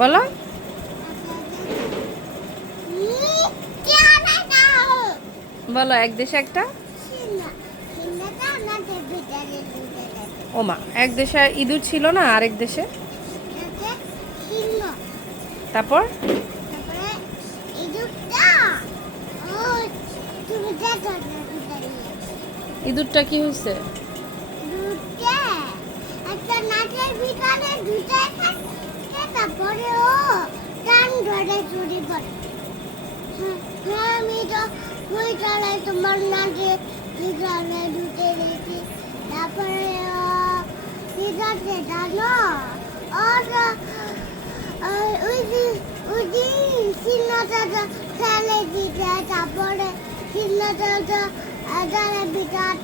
বলো। বলো, এক দেশে একটা। ওমা, এক দেশে ইঁদুর ছিল না, আরেক দেশে? তারপর? ইঁদুরটা কি হয়েছে? একটা নাচের ভিতরে ঢুকে থাকে, তারপরে ও কান ধরে চুরি করে। হ্যাঁ, আমি তো ওই চালাই তোমার নাচের ভিতরে ঢুকে রেখে, তারপরে ও ঠিক আছে জানো, ওরা ওই দিন সিনেমাটা ফেলে দিতে, তারপরে সিনেমাটা আদারের ভিতরে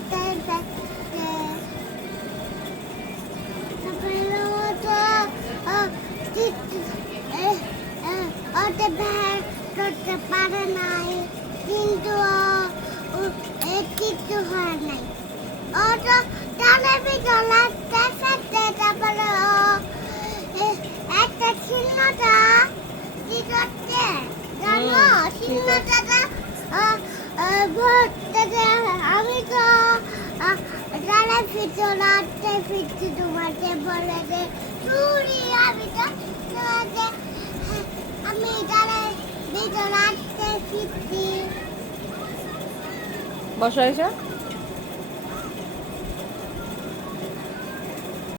ওতে ভ্যান করতে পারে নাই, কিন্তু কিছু হয় নাই। ওটা টানে বিজলাতে ফেলতে, তারপরে একটা ছিন্নটা কি করছে জানো? ছিন্নটা ভরতে, আমি তো টানে ফিরতে ফিরতে তোমাকে বলে যে চুরি, আমি তো আমি টানে বিজলাতে ফিরছি। বসো এসে।